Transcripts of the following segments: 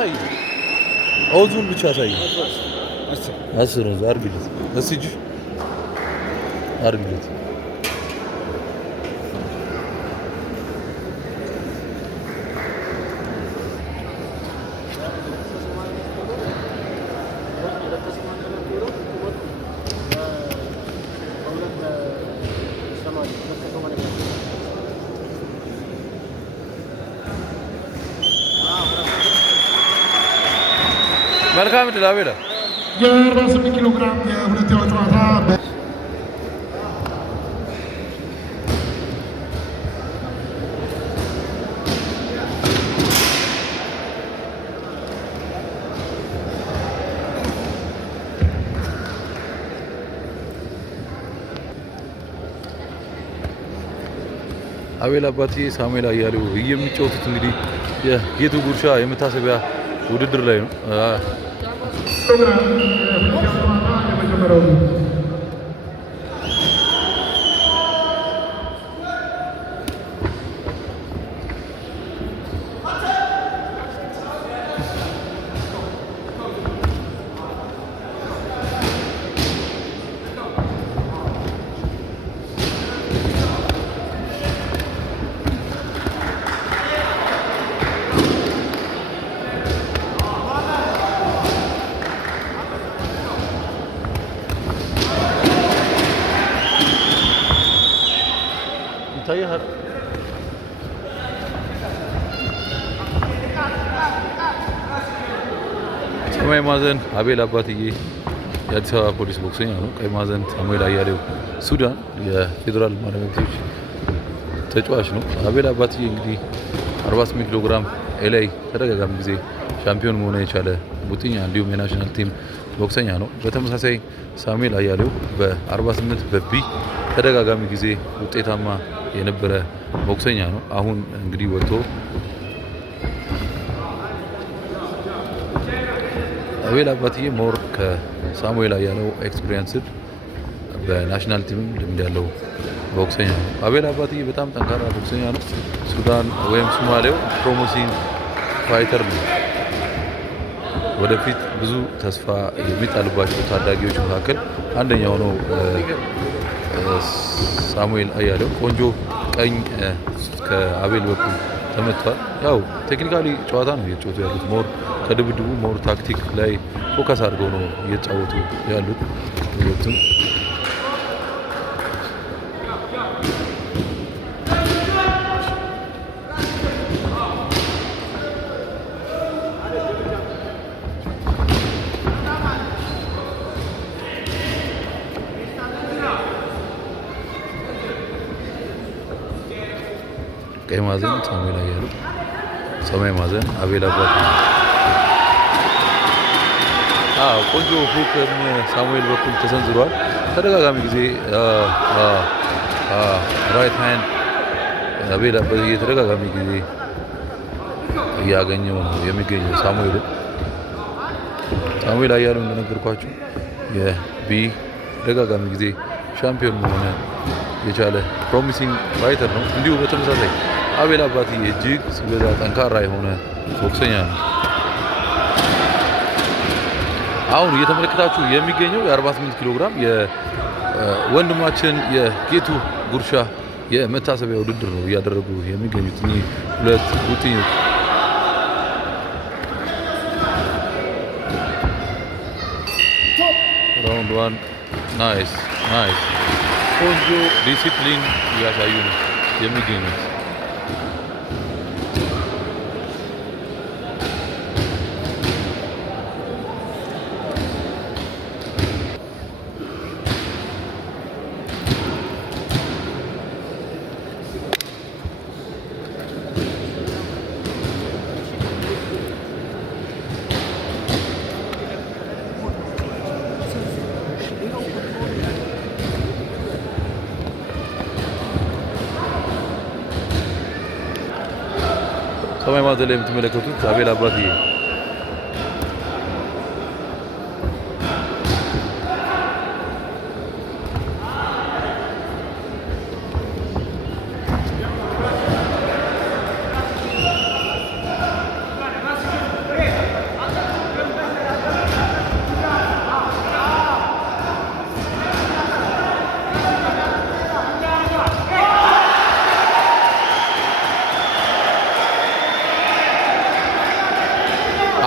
አሳይ ኦዙን ብቻ አሳይ አስር ነው አርግልት እስጂ አርግልት መልካም ድል አቤላ የ48 ኪሎ ግራም የሁለተኛው ጨዋታ አቤል አባቴ ሳሙኤል አያሌው የሚጫወቱት እንግዲህ የጌቱ ጉርሻ የመታሰቢያ ውድድር ላይ ነው። ይታያል ሰማይ ማዘን አቤል አባትዬ የአዲስ አበባ ፖሊስ ቦክሰኛ ነው። ቀይ ማዘን ሳሙኤል አያሌው ሱዳን የፌዴራል ማረሚያ ቤቶች ተጫዋች ነው። አቤል አባትዬ እንግዲህ 48 ኪሎ ግራም ላይ ተደጋጋሚ ጊዜ ሻምፒዮን መሆን የቻለ ቡጥኛ እንዲሁም የናሽናል ቲም ቦክሰኛ ነው። በተመሳሳይ ሳሙኤል አያሌው በ48 በቢ ተደጋጋሚ ጊዜ ውጤታማ የነበረ ቦክሰኛ ነው። አሁን እንግዲህ ወጥቶ አቤል አባትዬ ሞር ከሳሙኤል አያሌው ኤክስፒሪየንስድ በናሽናል ቲም ልምድ ያለው ቦክሰኛ ነው። አቤል አባትዬ በጣም ጠንካራ ቦክሰኛ ነው። ሱዳን ወይም ሶማሌው ፕሮሞሲንግ ፋይተር ነው። ወደፊት ብዙ ተስፋ የሚጣልባቸው ታዳጊዎች መካከል አንደኛው ነው። ሳሙኤል አያሌው ቆንጆ ቀኝ ከአቤል በኩል ተመቷል። ያው ቴክኒካሊ ጨዋታ ነው እየተጫወቱ ያሉት። ሞር ከድብድቡ ሞር ታክቲክ ላይ ፎከስ አድርገው ነው እየተጫወቱ ያሉት ሁለቱም። ቀይ ማዘን ሳሙኤል አያሌው፣ ሰማይ ማዘን አቤል አባቴ። ቆንጆ ሁክ ሳሙኤል በኩል ተሰንዝሯል። ተደጋጋሚ ጊዜ ራይት ሃንድ አቤል አባቴ ተደጋጋሚ ጊዜ እያገኘው ነው የሚገኘው ሳሙኤል አያሌው እንደነገርኳችሁ የቢ ተደጋጋሚ ጊዜ ሻምፒዮን መሆን የቻለ ፕሮሚሲንግ ፋይተር ነው። እንዲሁ በተመሳሳይ አቤል አባትዬ እጅግ ሲበዛ ጠንካራ የሆነ ቦክሰኛ ነው። አሁን እየተመለከታችሁ የሚገኘው የ48 ኪሎ ግራም የወንድማችን የጌቱ ጉርሻ የመታሰቢያ ውድድር ነው እያደረጉ የሚገኙት እኚህ ሁለት ቡጥኞች። ራውንድ ዋን ናይስ ቆንጆ ዲሲፕሊን እያሳዩ ነው የሚገኙት። ሰማይ ማዘን ላይ የምትመለከቱት አቤል አባትዬ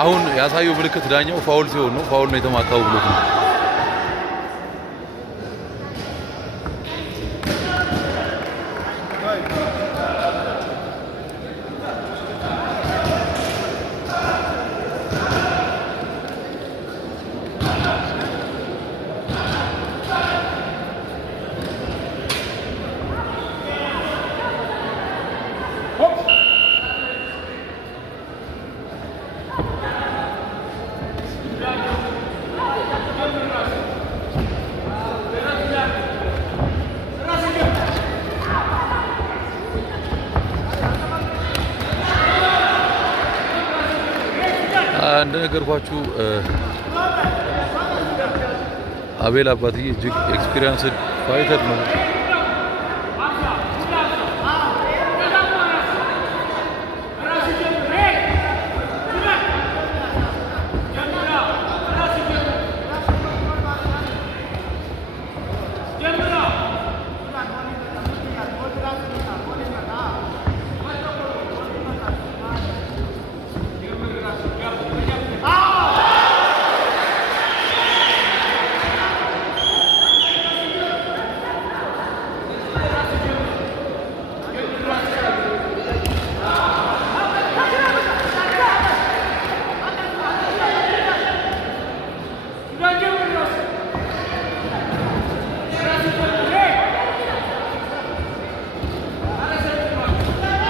አሁን ያሳየው ምልክት ዳኛው ፋውል ሲሆን ነው። ፋውል ነው የተማታው ብሎት ነው። እንደነገርኳችሁ አቤል አባትዬ እጅግ ኤክስፒሪየንስድ ፋይተር ነው።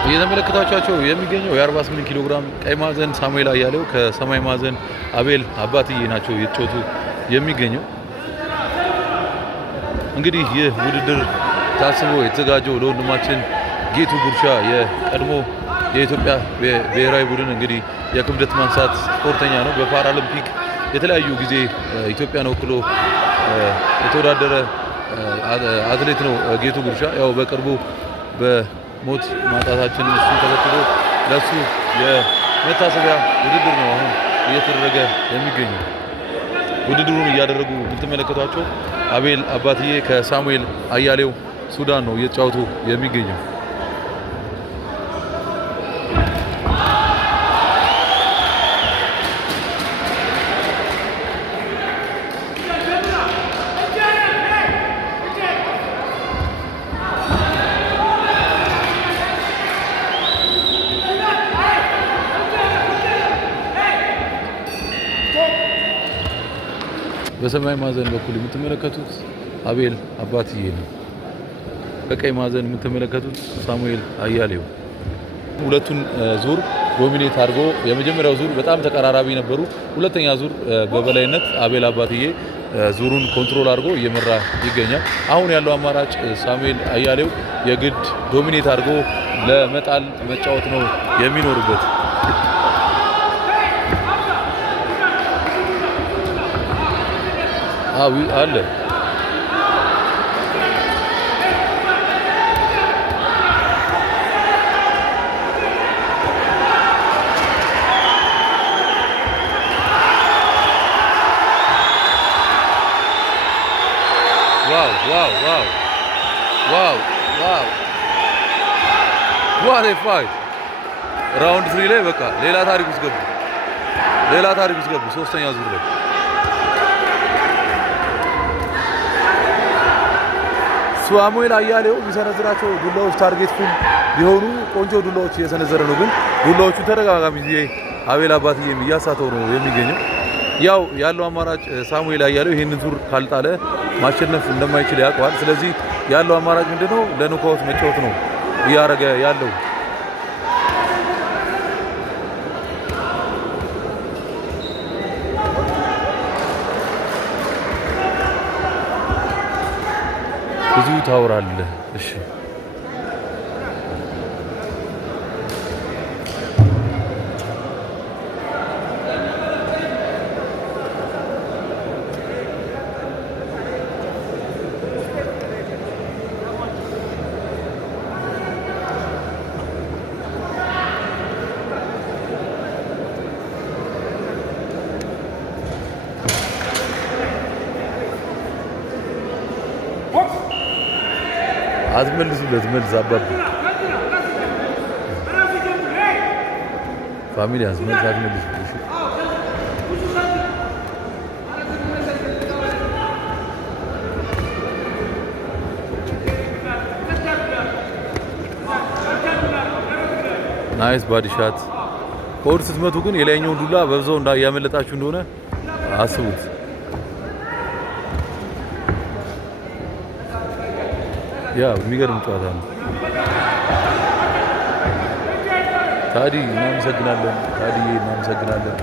እየተመለከታችሁ የሚገኘው የ48 ኪሎ ግራም ቀይ ማዕዘን ሳሙኤል አያሌው ከሰማይ ማዕዘን አቤል አባትዬ ናቸው እየተጫወቱ የሚገኘው። እንግዲህ ይህ ውድድር ታስቦ የተዘጋጀው ለወንድማችን ጌቱ ጉርሻ የቀድሞ የኢትዮጵያ ብሔራዊ ቡድን እንግዲህ የክብደት ማንሳት ስፖርተኛ ነው። በፓራሊምፒክ የተለያዩ ጊዜ ኢትዮጵያን ወክሎ የተወዳደረ አትሌት ነው ጌቱ ጉርሻ። ያው በቅርቡ በሞት ማጣታችን እሱን ተከትሎ ለሱ የመታሰቢያ ውድድር ነው አሁን እየተደረገ የሚገኘው። ውድድሩን እያደረጉ የምትመለከቷቸው አቤል አባትዬ ከሳሙኤል አያሌው ሱዳን ነው እየተጫወቱ የሚገኘው። በሰማይ ማዕዘን በኩል የምትመለከቱት አቤል አባትዬ ነው። በቀይ ማዕዘን የምትመለከቱት ሳሙኤል አያሌው። ሁለቱን ዙር ዶሚኔት አድርጎ የመጀመሪያው ዙር በጣም ተቀራራቢ ነበሩ። ሁለተኛ ዙር በበላይነት አቤል አባትዬ ዙሩን ኮንትሮል አድርጎ እየመራ ይገኛል። አሁን ያለው አማራጭ ሳሙኤል አያሌው የግድ ዶሚኔት አድርጎ ለመጣል መጫወት ነው የሚኖርበት። አለ ዋው ዋት ኤ ፋይት! ራውንድ 3 ላይ በቃ ሌላ ታሪክ ውስጥ ገቡ። ሶስተኛ ዙር ላይ ሳሙኤል አያሌው የሚሰነዝራቸው ዱላዎች ታርጌት ፉል ቢሆኑ ቆንጆ ዱላዎች እየሰነዘረ ነው። ግን ዱላዎቹ ተደጋጋሚ ጊዜ አቤል አባትዬም እያሳተው ነው የሚገኘው። ያው ያለው አማራጭ ሳሙኤል አያሌው ይህንን ዙር ካልጣለ ማሸነፍ እንደማይችል ያውቀዋል። ስለዚህ ያለው አማራጭ ምንድነው? ለኖካውት መጫወት ነው እያደረገ ያለው። ብዙ ታወራለህ። እሺ አትመልሱለት መልስ አባቢ ፋሚሊ አትመልሱለት። ናይስ ባዲ ሻት። ሆድ ስትመቱ ግን የላይኛውን ዱላ በብዛው ያመለጣችሁ እንደሆነ አስቡት። ያ የሚገርም ጨዋታ ነው። ታዲ እናመሰግናለን። ታዲዬ እናመሰግናለን።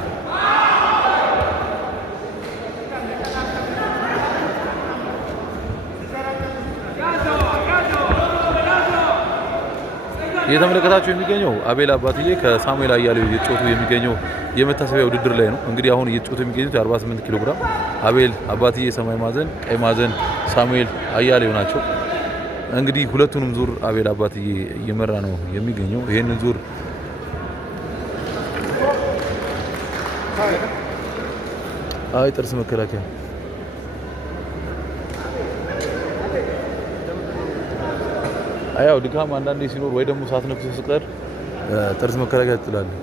እየተመለከታችሁ የሚገኘው አቤል አባትዬ ከሳሙኤል አያሌው እየተጫወቱ የሚገኘው የመታሰቢያ ውድድር ላይ ነው። እንግዲህ አሁን እየተጫወቱ የሚገኙት 48 ኪሎ ግራም አቤል አባትዬ ሰማይ ማዕዘን፣ ቀይ ማዕዘን ሳሙኤል አያሌው ናቸው። እንግዲህ ሁለቱንም ዙር አቤል አባትዬ እየመራ ነው የሚገኘው። ይሄንን ዙር አይ ጥርስ መከላከያ አያው ድካም አንዳንዴ ሲኖር ወይ ደግሞ ሳትነክሱ ስቀር ጥርስ መከላከያ ትጥላለህ።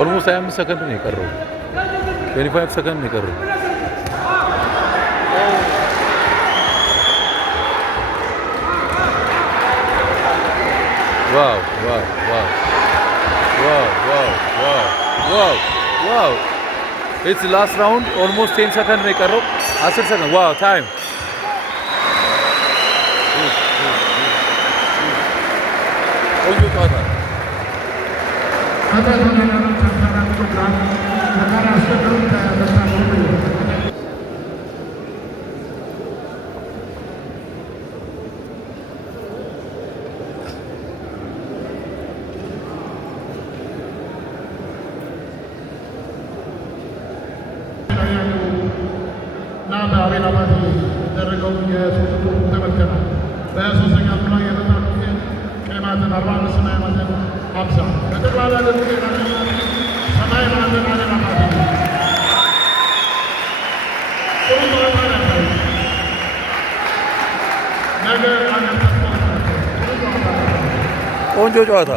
ኦልሞስት 25 ሰከንድ ነው የቀረው። 25 ሰከንድ ነው የቀረው። ዋው ዋው ዋው ዋው ዋው ዋው ዋው ዋው ኢትስ ላስት ራውንድ ኦልሞስት 10 ሰከንድ ነው የቀረው። 10 ሰከንድ ዋው ታይም ቆንጆ ጨዋታ አቤል አባትዬ የተደረገው የሶስት ተመልክተናል። በሶስተኛው ላይ የተጣሉት ቀይ ማዕዘን 45 እና ማዕዘን 50 በጠቅላላ ደግሞ ሰማይ ማዕዘን አቤል አባትዬ ጥሩ ጨዋታ ነበር። ነገ አገር ተስፋ ቆንጆ ጨዋታ